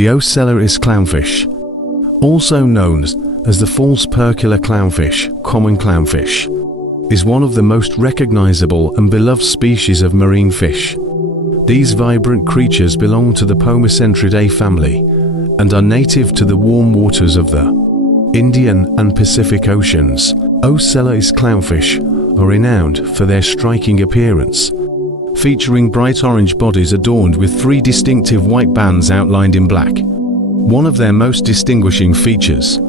The Ocellaris clownfish, also known as the false percula clownfish, common clownfish, is one of the most recognizable and beloved species of marine fish. These vibrant creatures belong to the Pomacentridae family and are native to the warm waters of the Indian and Pacific Oceans. Ocellaris clownfish are renowned for their striking appearance, featuring bright orange bodies adorned with 3 distinctive white bands outlined in black. One of their most distinguishing features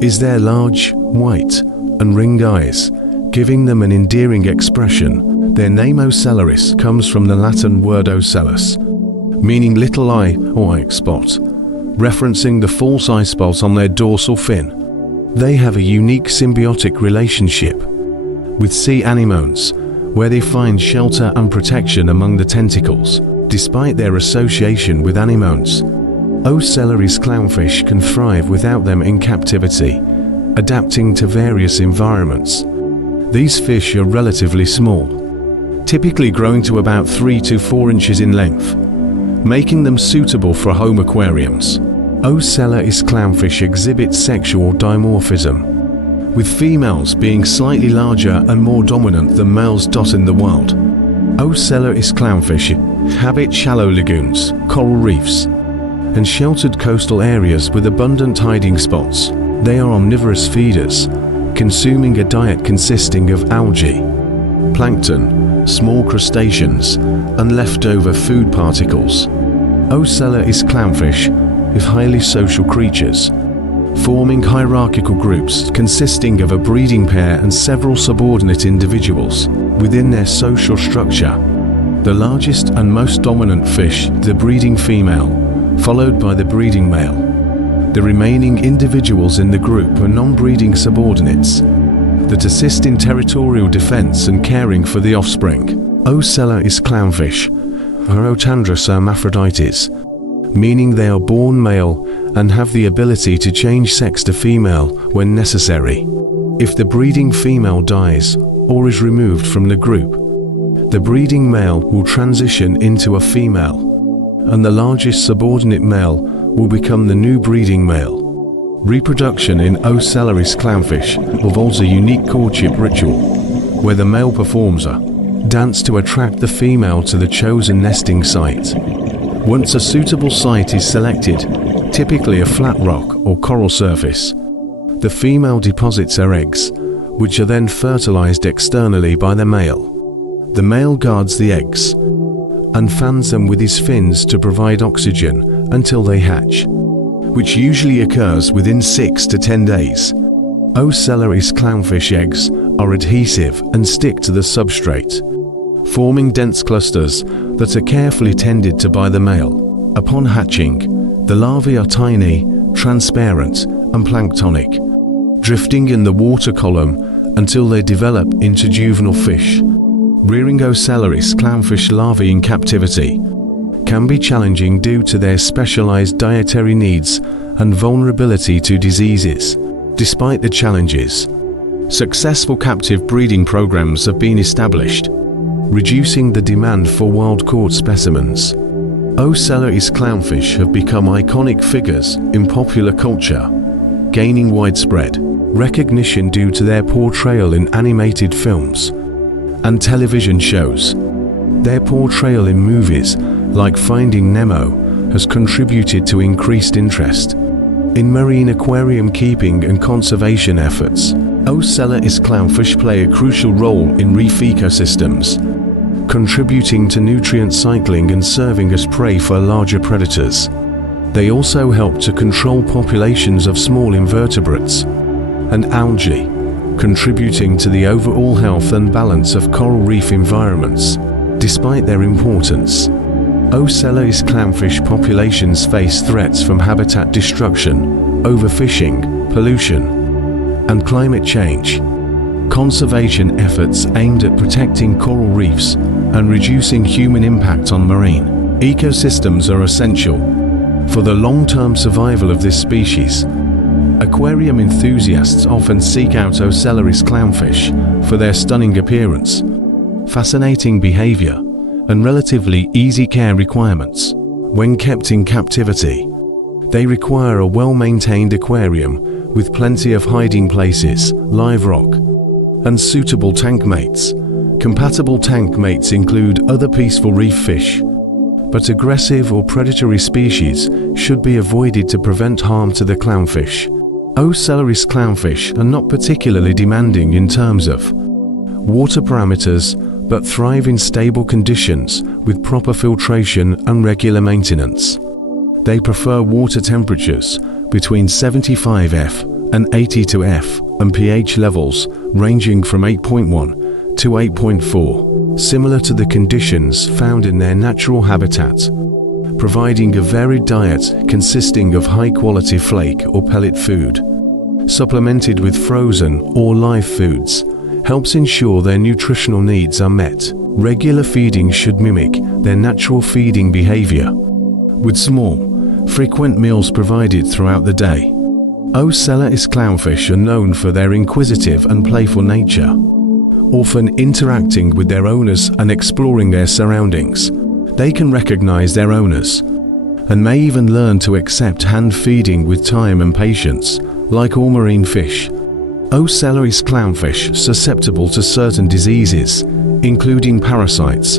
is their large, white, and ringed eyes, giving them an endearing expression. Their name Ocellaris comes from the Latin word ocellus, meaning little eye or eye spot, referencing the false eye spot on their dorsal fin. They have a unique symbiotic relationship with sea anemones, where they find shelter and protection among the tentacles. Despite their association with anemones, Ocellaris clownfish can thrive without them in captivity, adapting to various environments. These fish are relatively small, typically growing to about 3 to 4 inches in length, making them suitable for home aquariums. Ocellaris clownfish exhibit sexual dimorphism, with females being slightly larger and more dominant than males. In the wild, Ocellaris clownfish inhabit shallow lagoons, coral reefs, and sheltered coastal areas with abundant hiding spots. They are omnivorous feeders, consuming a diet consisting of algae, plankton, small crustaceans, and leftover food particles. Ocellaris clownfish are highly social creatures, forming hierarchical groups consisting of a breeding pair and several subordinate individuals within their social structure. The largest and most dominant fish, the breeding female, followed by the breeding male. The remaining individuals in the group are non-breeding subordinates that assist in territorial defense and caring for the offspring. Ocellaris clownfish are otandrous hermaphrodites, meaning they are born male and have the ability to change sex to female when necessary. If the breeding female dies or is removed from the group, the breeding male will transition into a female, and the largest subordinate male will become the new breeding male. Reproduction in Ocellaris clownfish involves a unique courtship ritual, where the male performs a dance to attract the female to the chosen nesting site. Once a suitable site is selected, typically a flat rock or coral surface, the female deposits her eggs, which are then fertilized externally by the male. The male guards the eggs and fans them with his fins to provide oxygen until they hatch, which usually occurs within 6 to 10 days. Ocellaris clownfish eggs are adhesive and stick to the substrate, forming dense clusters that are carefully tended to by the male. Upon hatching, the larvae are tiny, transparent, and planktonic, drifting in the water column until they develop into juvenile fish. Rearing Ocellaris clownfish larvae in captivity can be challenging due to their specialized dietary needs and vulnerability to diseases. Despite the challenges, successful captive breeding programs have been established, reducing the demand for wild-caught specimens. Ocellaris clownfish have become iconic figures in popular culture, gaining widespread recognition due to their portrayal in animated films and television shows. Their portrayal in movies like Finding Nemo has contributed to increased interest in marine aquarium keeping and conservation efforts. Ocellaris clownfish play a crucial role in reef ecosystems, contributing to nutrient cycling and serving as prey for larger predators. They also help to control populations of small invertebrates and algae, contributing to the overall health and balance of coral reef environments. Despite their importance, Ocellaris clownfish populations face threats from habitat destruction, overfishing, pollution, and climate change. Conservation efforts aimed at protecting coral reefs and reducing human impact on marine ecosystems are essential for the long-term survival of this species. Aquarium enthusiasts often seek out Ocellaris clownfish for their stunning appearance, fascinating behavior, and relatively easy care requirements. When kept in captivity, They require a well-maintained aquarium with plenty of hiding places, live rock, and suitable tank mates. Compatible tank mates include other peaceful reef fish, but aggressive or predatory species should be avoided to prevent harm to the clownfish. Ocellaris clownfish are not particularly demanding in terms of water parameters, but thrive in stable conditions with proper filtration and regular maintenance. They prefer water temperatures between 75 F and 82 F and pH levels ranging from 8.1 to 8.4, similar to the conditions found in their natural habitat. Providing a varied diet consisting of high-quality flake or pellet food, supplemented with frozen or live foods, helps ensure their nutritional needs are met. Regular feeding should mimic their natural feeding behavior, with small, frequent meals provided throughout the day. Ocellaris clownfish are known for their inquisitive and playful nature, often interacting with their owners and exploring their surroundings. They can recognize their owners and may even learn to accept hand feeding with time and patience, like all marine fish. Ocellaris clownfish susceptible to certain diseases, including parasites,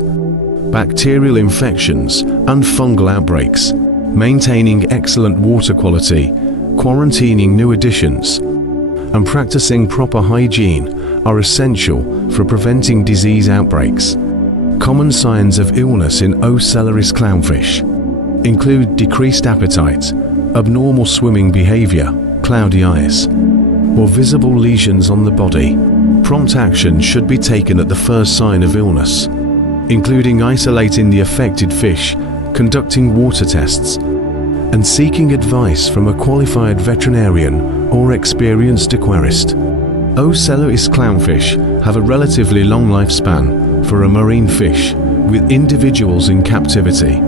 bacterial infections, and fungal outbreaks. Maintaining excellent water quality, quarantining new additions, and practicing proper hygiene are essential for preventing disease outbreaks. Common signs of illness in Ocellaris clownfish include decreased appetite, abnormal swimming behavior, cloudy eyes, or visible lesions on the body. Prompt action should be taken at the first sign of illness, including isolating the affected fish, conducting water tests, and seeking advice from a qualified veterinarian or experienced aquarist. Ocellaris clownfish have a relatively long lifespan for a marine fish, with individuals in captivity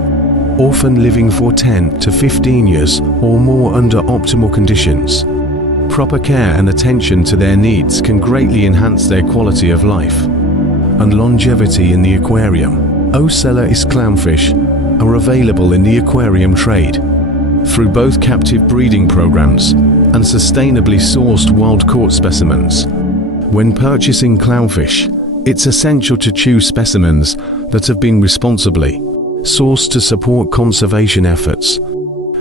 often living for 10 to 15 years or more under optimal conditions. Proper care and attention to their needs can greatly enhance their quality of life and longevity in the aquarium. Ocellaris clownfish are available in the aquarium trade through both captive breeding programs and sustainably sourced wild-caught specimens. When purchasing clownfish, it's essential to choose specimens that have been responsibly sourced to support conservation efforts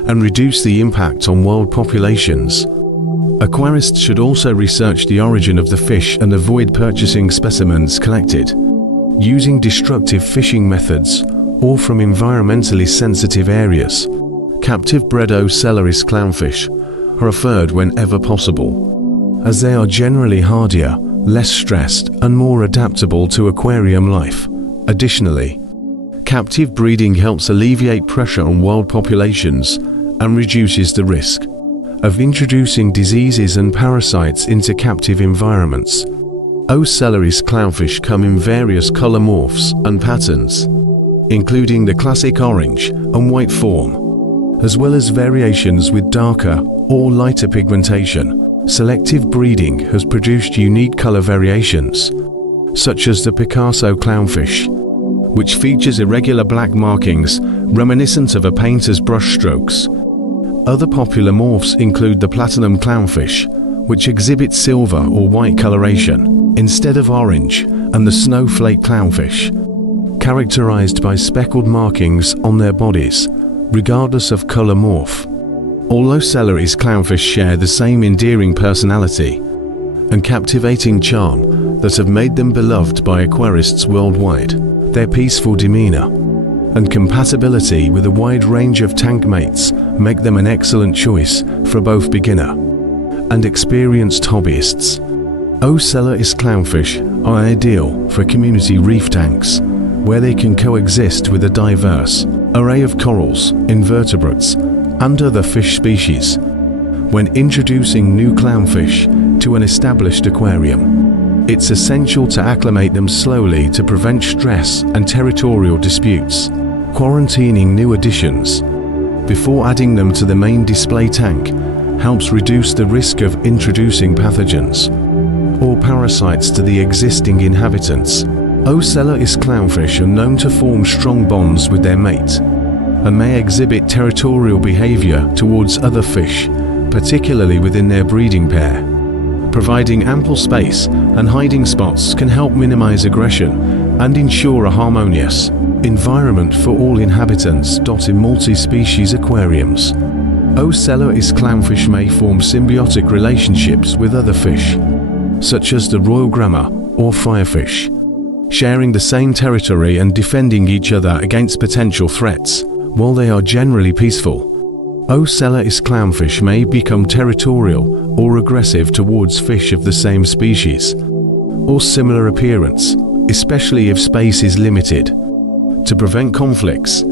and reduce the impact on world populations. Aquarists should also research the origin of the fish and avoid purchasing specimens collected using destructive fishing methods or from environmentally sensitive areas. Captive-bred Ocellaris clownfish are preferred whenever possible, as they are generally hardier, less stressed, and more adaptable to aquarium life. Additionally, captive breeding helps alleviate pressure on world populations and reduces the risk of introducing diseases and parasites into captive environments. Ocellaris clownfish come in various color morphs and patterns, including the classic orange and white form, as well as variations with darker or lighter pigmentation. Selective breeding has produced unique color variations, such as the Picasso clownfish, which features irregular black markings reminiscent of a painter's brushstrokes. Other popular morphs include the platinum clownfish, which exhibits silver or white coloration instead of orange, and the snowflake clownfish, characterized by speckled markings on their bodies, regardless of color morph. All Ocellaris clownfish share the same endearing personality and captivating charm that have made them beloved by aquarists worldwide. Their peaceful demeanor and compatibility with a wide range of tank mates make them an excellent choice for both beginner and experienced hobbyists. Ocellaris clownfish are ideal for community reef tanks, where they can coexist with a diverse array of corals, invertebrates, and other fish species. When introducing new clownfish to an established aquarium, it's essential to acclimate them slowly to prevent stress and territorial disputes. Quarantining new additions before adding them to the main display tank helps reduce the risk of introducing pathogens or parasites to the existing inhabitants. Ocellaris clownfish are known to form strong bonds with their mate, and may exhibit territorial behavior towards other fish, particularly within their breeding pair. Providing ample space and hiding spots can help minimize aggression and ensure a harmonious environment for all inhabitants. In multi-species aquariums, Ocellaris clownfish may form symbiotic relationships with other fish, such as the royal grummer or firefish, sharing the same territory and defending each other against potential threats. While they are generally peaceful, Ocellaris clownfish may become territorial or aggressive towards fish of the same species or similar appearance, especially if space is limited. To prevent conflicts,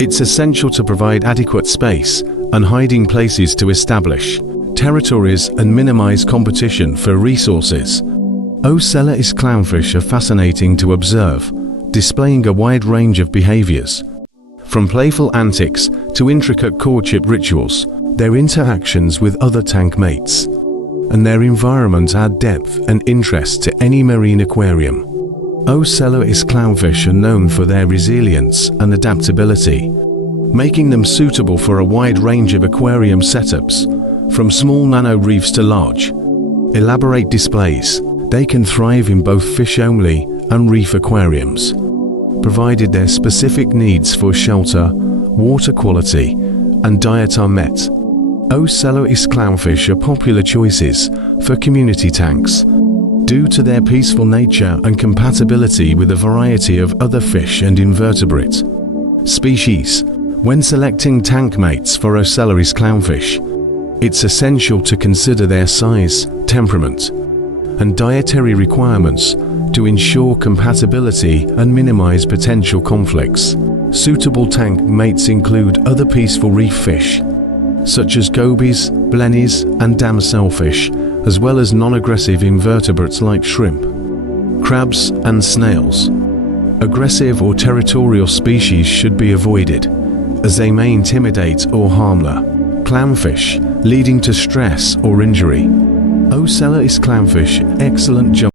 it's essential to provide adequate space and hiding places to establish territories and minimize competition for resources. Ocellaris clownfish are fascinating to observe, displaying a wide range of behaviors. From playful antics to intricate courtship rituals, their interactions with other tank mates and their environment add depth and interest to any marine aquarium. Ocellaris clownfish are known for their resilience and adaptability, making them suitable for a wide range of aquarium setups, from small nano reefs to large, elaborate displays. They can thrive in both fish-only and reef aquariums, provided their specific needs for shelter, water quality, and diet are met. Ocellaris clownfish are popular choices for community tanks due to their peaceful nature and compatibility with a variety of other fish and invertebrate species. When selecting tank mates for Ocellaris clownfish, it's essential to consider their size, temperament, and dietary requirements to ensure compatibility and minimize potential conflicts. Suitable tank mates include other peaceful reef fish, such as gobies, blennies, and dam sailfish, as well as non-aggressive invertebrates like shrimp, crabs, and snails. Aggressive or territorial species should be avoided, as they may intimidate or harm the clownfish, leading to stress or injury. Ocellaris clownfish, excellent jump